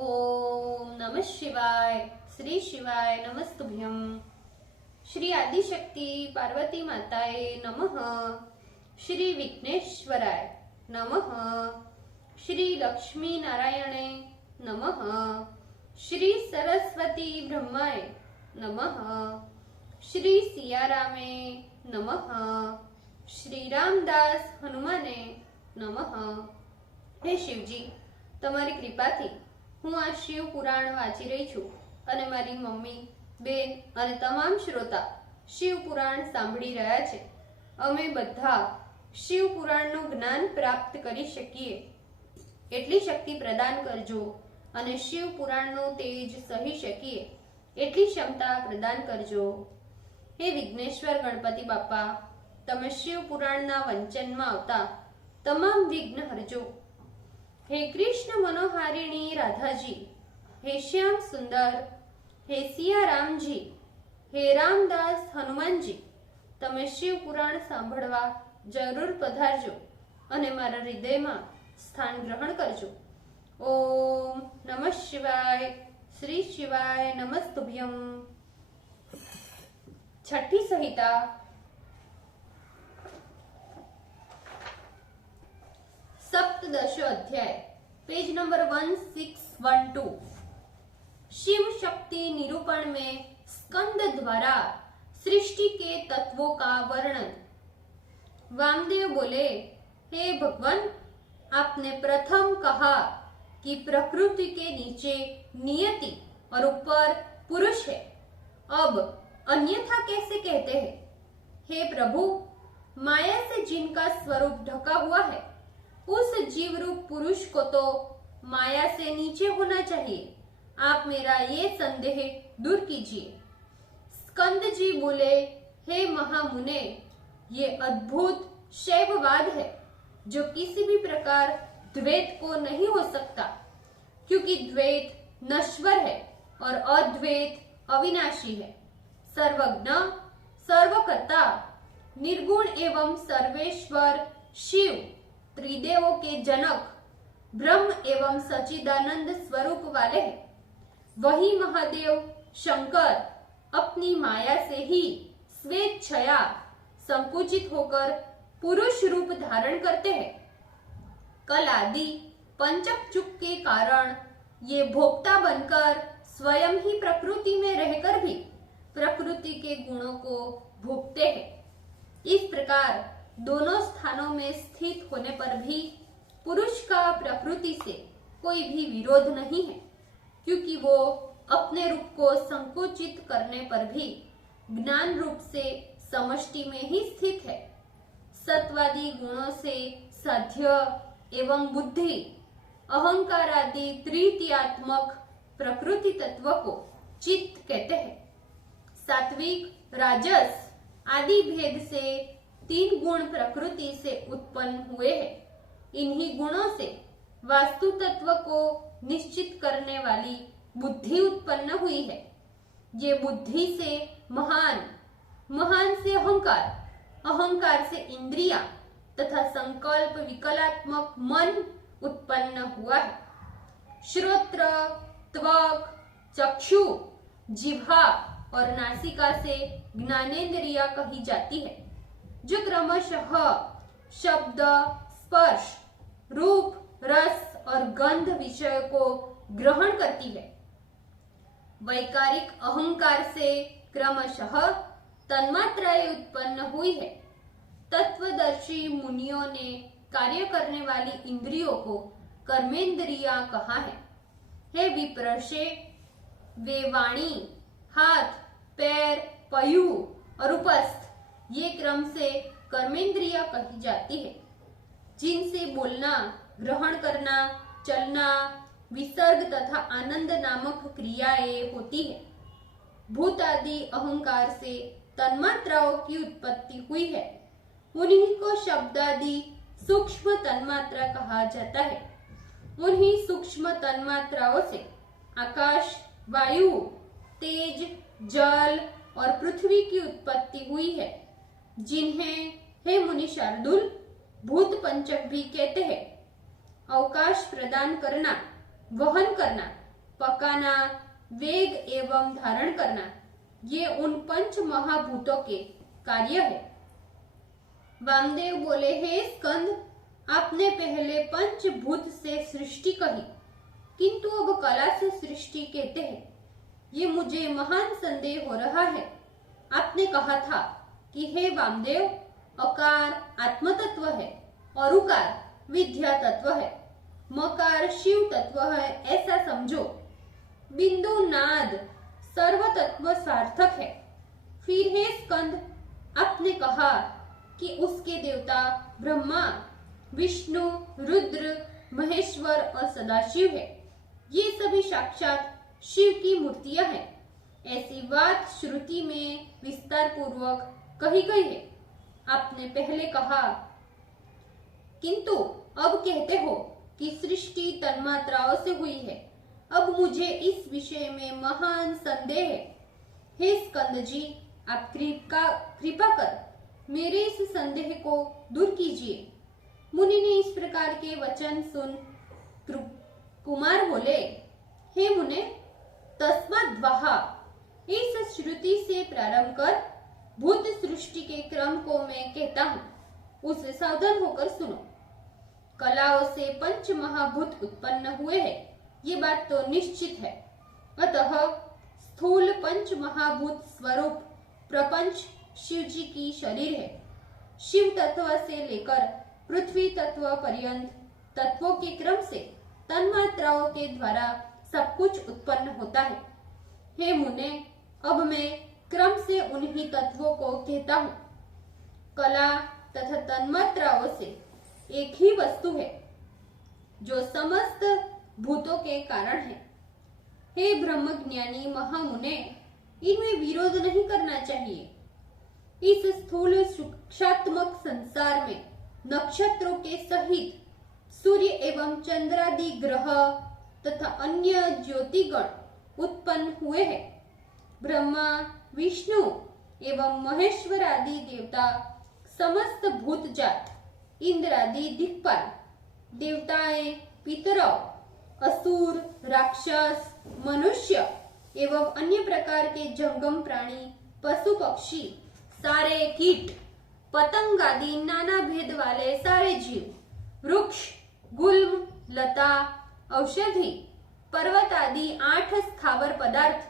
ओम नमः शिवाय। श्री शिवाय नमस्तुभ्यं। श्री आदिशक्ति पार्वती माताए नमः। श्री विघ्नेश्वराय नमः। श्री लक्ष्मी नारायणे नमः। श्री सरस्वती ब्रह्माय नमः। श्री सियारामे नमः। श्री रामदास हनुमाने नमः। हे शिवजी, તમારી કૃપાથી હું આ શિવ પુરાણ વાંચી રહી છું અને મારી મમ્મી, બેન અને તમામ શ્રોતા શિવ પુરાણ સાંભળી રહ્યા છે। અમે બધા શિવ પુરાણનું જ્ઞાન પ્રાપ્ત કરી શકીએ એટલી શક્તિ પ્રદાન કરજો અને શિવ પુરાણનું તેજ સહી શકીએ એટલી ક્ષમતા પ્રદાન કરજો। હે વિઘ્નેશ્વર ગણપતિ બાપા, તમે શિવ પુરાણના વંચનમાં આવતા તમામ વિઘ્ન હરજો। हे कृष्ण मनोहारिणी राधा जी, हे श्याम सुंदर, हे सिया राम जी, हे रामदास हनुमान जी, तमे शिव पुराण सांभळवा जरूर पधारजो अने मारा हृदयमां स्थान ग्रहण करजो। ओम नमः शिवाय। श्री शिवाय नमस्तुभ्यं। छठी संहिता सप्तदशो अध्याय, पेज नंबर 1612। शिव शक्ति निरूपण में स्कंद द्वारा सृष्टि के तत्वों का वर्णन। वामदेव बोले, हे भगवान, आपने प्रथम कहा कि प्रकृति के नीचे नियति और ऊपर पुरुष है। अब अन्यथा कैसे कहते हैं? हे प्रभु, माया से जिनका स्वरूप ढका हुआ है उस जीव रूप पुरुष को तो माया से नीचे होना चाहिए। आप मेरा ये संदेह दूर कीजिए। स्कंद जी बोले, हे महामुने, ये अद्भुत शैववाद है जो किसी भी प्रकार द्वैत को नहीं हो सकता, क्योंकि द्वैत नश्वर है और अद्वैत अविनाशी है। सर्वज्ञ, सर्वकर्ता, निर्गुण एवं सर्वेश्वर शिव त्रिदेवों के जनक, ब्रह्म एवं सच्चिदानंद स्वरूप वाले हैं। वही महादेव शंकर अपनी माया से ही स्वेच्छया संकुचित होकर पुरुष रूप धारण करते हैं। कल आदि पंचक चुक के कारण ये भोक्ता बनकर स्वयं ही प्रकृति में रहकर भी प्रकृति के गुणों को भोगते हैं। इस प्रकार दोनों स्थानों में स्थित होने पर भी पुरुष का प्रकृति से कोई भी विरोध नहीं है, क्योंकि वो अपने रूप को संकुचित करने पर भी ज्ञान रूप से समष्टि में ही स्थित है। सत्वादी गुणों से साध्य एवं बुद्धि, अहंकार आदि तृतीयात्मक प्रकृति तत्व को चित्त कहते हैं। सात्विक, राजस आदि भेद से 3 गुण प्रकृति से उत्पन्न हुए हैं। इन्हीं गुणों से वास्तु तत्व को निश्चित करने वाली बुद्धि उत्पन्न हुई है। ये बुद्धि से महान, महान से अहंकार, अहंकार से इंद्रिया तथा संकल्प विकलात्मक मन उत्पन्न हुआ है। श्रोत्र, त्वक, चक्षु, जिह्वा और नासिका से ज्ञानेंद्रिया कही जाती है, जो क्रमशः शब्द, स्पर्श, रूप, रस और गंध विषय को ग्रहण करती है। वैकारिक अहंकार से क्रमशः तन्मात्राएं उत्पन्न हुई है। तत्वदर्शी मुनियों ने कार्य करने वाली इंद्रियों को कर्मेंद्रियां कहा है। हे विप्रशे, वे वाणी, हाथ, पैर, पयु और उपस्थ ये क्रम से कर्मेंद्रिया कही जाती है, जिनसे बोलना, ग्रहण करना, चलना, विसर्ग तथा आनंद नामक क्रियाएं होती है। भूत आदि अहंकार से तन्मात्राओं की उत्पत्ति हुई है। उन्हीं को शब्द आदि सूक्ष्म तन्मात्रा कहा जाता है। उन्हीं सूक्ष्म तन्मात्राओं से आकाश, वायु, तेज, जल और पृथ्वी की उत्पत्ति हुई है, जिन्हें हे मुनि शार्दुल भूत पंचक भी कहते हैं। अवकाश प्रदान करना, वहन करना पकाना, वेग एवं धारण करना, ये उन पंच महाभूतों के कार्य है। वामदेव बोले, हे स्कंद, आपने पहले पंचभूत से सृष्टि कही, किंतु अब कला से सृष्टि कहते हैं। ये मुझे महान संदेह हो रहा है। आपने कहा था कि हे वामदेव, अकार आत्म तत्व है और उकार विद्या तत्व है, मकार शिव तत्व है, ऐसा समझो। बिंदु नाद सर्व तत्व सार्थक है। फिर हे स्कंद, आपने कहा कि उसके देवता ब्रह्मा, विष्णु, रुद्र, महेश्वर और सदाशिव है। ये सभी साक्षात शिव की मूर्तियां हैं। ऐसी बात श्रुति में विस्तार पूर्वक कही गई है। आपने पहले कहा, किंतु अब कहते हो कि सृष्टि तन्मात्राओं से हुई है। अब मुझे इस विषय में महान संदेह है। हे स्कंद जी, आप कृपा कर मेरे इस संदेह को दूर कीजिए। मुनि ने इस प्रकार के वचन सुन कुमार बोले, हे मुने, तस्माद् वहा, इस श्रुति से प्रारंभ कर भूत सृष्टि के क्रम को मैं कहता हूँ, उससे सावधान होकर सुनो। कलाओं से पंच महाभूत उत्पन्न हुए हैं, ये बात तो निश्चित है। अतः स्थूल पंच महाभूत स्वरूप प्रपंच शिव जी की शरीर है। शिव तत्व से लेकर पृथ्वी तत्व पर्यंत तत्वों के क्रम से तन्मात्राओं के द्वारा सब कुछ उत्पन्न होता है। हे मुने, अब मैं क्रम से उन्हीं तत्वों को कहता हूँ। कला तथा तन्मात्राओं से एक ही वस्तु है जो समस्त भूतों के कारण है। हे ब्रह्मज्ञानी महामुने, इनमें विरोध नहीं करना चाहिए। इस स्थूल सूक्ष्मात्मक संसार में नक्षत्रों के सहित सूर्य एवं चंद्रादि ग्रह तथा अन्य ज्योतिगण उत्पन्न हुए हैं। ब्रह्मा, विष्णु एवं महेश्वर आदि देवता, समस्त भूत जात, इंद्र आदि दिक्पाल, देवताएं, पितरों, असुर, राक्षस, मनुष्य एवं अन्य प्रकार के जंगम प्राणी, पशु पक्षी, सारे कीट, पतंग आदि नाना भेद वाले सारे जीव, वृक्ष, गुल्म, लता, औषधि, पर्वत आदि 8 स्थावर पदार्थ,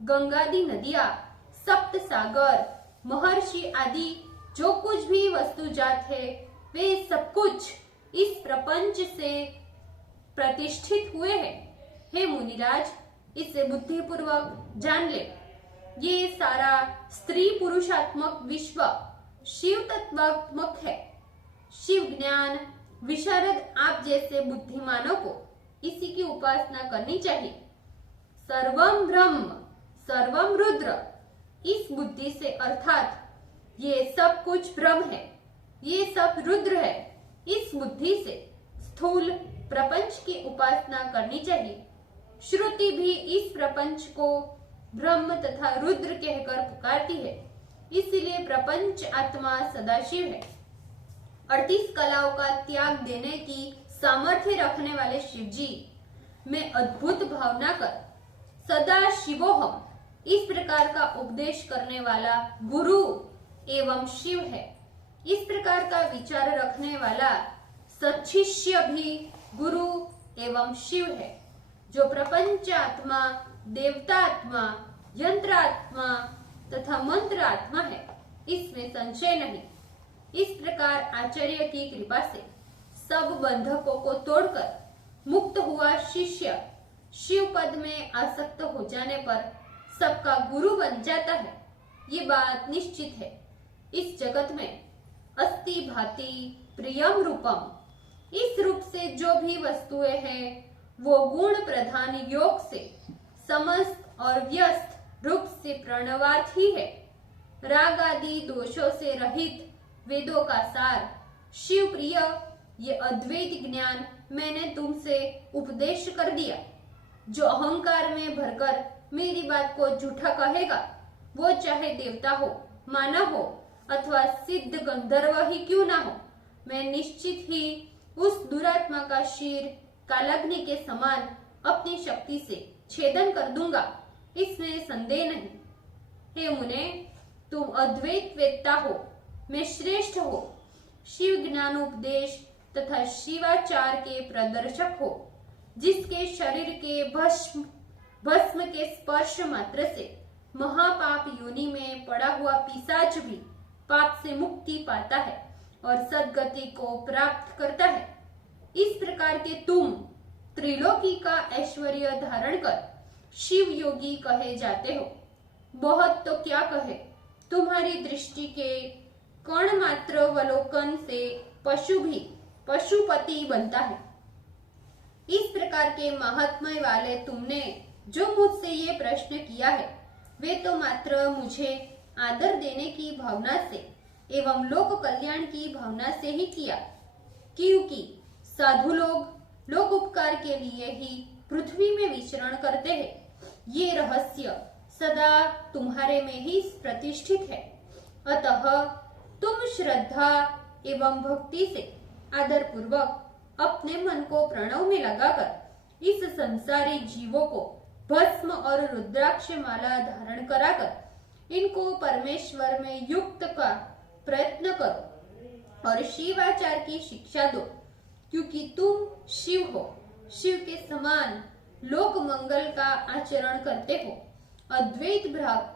गंगादि नदियां, सप्त सागर, महर्षि आदि जो कुछ भी वस्तु जात है, वे सब कुछ इस प्रपंच से प्रतिष्ठित हुए हैं। हे मुनिराज, इसे बुद्धिपूर्वक जान ले। ये सारा स्त्री पुरुषात्मक विश्व शिव तत्वात्मक है। शिव ज्ञान विशारद आप जैसे बुद्धिमानों को इसी की उपासना करनी चाहिए। सर्वम ब्रह्म सर्वम रुद्र, इस बुद्धि से अर्थात ये सब कुछ ब्रह्म है, ये सब रुद्र है, इस बुद्धि से स्थूल प्रपंच की उपासना करनी चाहिए। श्रुति भी इस प्रपंच को ब्रह्म तथा रुद्र कहकर पुकारती है, इसलिए प्रपंच आत्मा सदाशिव है। 38 कलाओं का त्याग देने की सामर्थ्य रखने वाले शिव जी में अद्भुत भावना कर सदा शिवोहम इस प्रकार का उपदेश करने वाला गुरु एवं शिव है। इस प्रकार का विचार रखने वाला सच्छिष्य भी गुरु एवं शिव है। जो प्रपंच आत्मा, देवता आत्मा, यंत्र आत्मा तथा मंत्र आत्मा है, इसमें संशय नहीं। इस प्रकार आचार्य की कृपा से सब बंधकों को तोड़कर मुक्त हुआ शिष्य शिव पद में आसक्त हो जाने पर सबका गुरु बन जाता है। ये बात निश्चित है। इस जगत में अस्ति भाति प्रियम रूपम, इस रूप से जो भी वस्तुएं हैं वो गुण प्रधान योग से समस्त और व्यस्त रूप से प्रणवार्थ ही है। राग आदि दोषों से रहित वेदों का सार शिव प्रिय ये अद्वैत ज्ञान मैंने तुमसे उपदेश कर दिया। जो अहंकार में भरकर मेरी बात को झूठा कहेगा, वो चाहे देवता हो, मानव हो अथवा सिद्ध गंधर्व ही क्यों ना हो, मैं निश्चित ही उस दुरात्मा का शीर कालाग्नि के समान अपनी शक्ति से छेदन कर दूंगा, इसमें संदेह नहीं। हे मुने, तुम अद्वैत वेत्ता हो, मैं श्रेष्ठ हो, शिव ज्ञानोपदेश तथा शिवाचार के प्रदर्शक हो, जिसके शरीर के भस्म के स्पर्श मात्र से महापाप योनि में पड़ा हुआ पिशाच भी पाप से मुक्ति पाता है और सद्गति को प्राप्त करता है। इस प्रकार के तुम त्रिलोकी का ऐश्वर्य धारण कर शिव योगी कहे जाते हो। बहुत तो क्या कहे, तुम्हारी दृष्टि के कण मात्र अवलोकन से पशु भी पशुपति बनता है। इस प्रकार के महात्म्य वाले तुमने जो मुझसे ये प्रश्न किया है, वे तो मात्र मुझे आदर देने की भावना से एवं लोक कल्याण की भावना से ही किया, क्योंकि साधु लोग लोक उपकार के लिए ही पृथ्वी में विचरण करते हैं। ये रहस्य सदा तुम्हारे में ही प्रतिष्ठित है। अतः तुम श्रद्धा एवं भक्ति से आदर पूर्वक अपने मन को प्रणव में लगाकर इस संसारी जीवों को भस्म और रुद्राक्ष माला धारण कराकर इनको परमेश्वर में युक्त का प्रयत्न करो और शिवाचार की शिक्षा दो, क्योंकि तुम शिव हो, शिव के समान लोक मंगल का आचरण करते हो, अद्वैत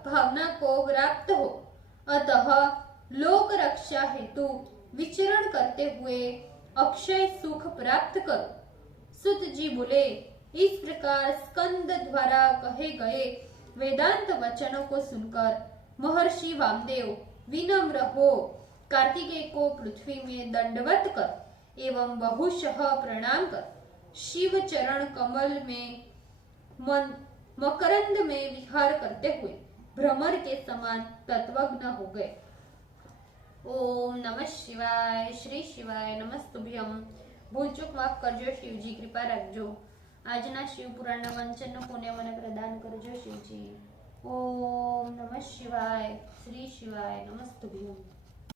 भावना को प्राप्त हो। अतः लोक रक्षा हेतु विचरण करते हुए अक्षय सुख प्राप्त करो। सुत जी बोले, इस प्रकार स्कंद द्वारा कहे गए वेदांत वचनों को सुनकर महर्षि वामदेव विनम्र हो कार्तिकेय को पृथ्वी में दंडवत कर एवं बहुशः प्रणाम कर शिव चरण कमल में मकरंद में विहार करते हुए भ्रमर के समान तत्वज्ञ हो गए। ओम नमः शिवाय। श्री शिवाय नमस्तुभ्यम। भूल चूक माफ करजो शिवजी, कृपा रखजो। આજના શિવ પુરાણના વાંચનનો પુણ્ય મને પ્રદાન કરજો શિવજી। ઓમ નમઃ શિવાય। શ્રી શિવાય નમસ્તુભ્યમ।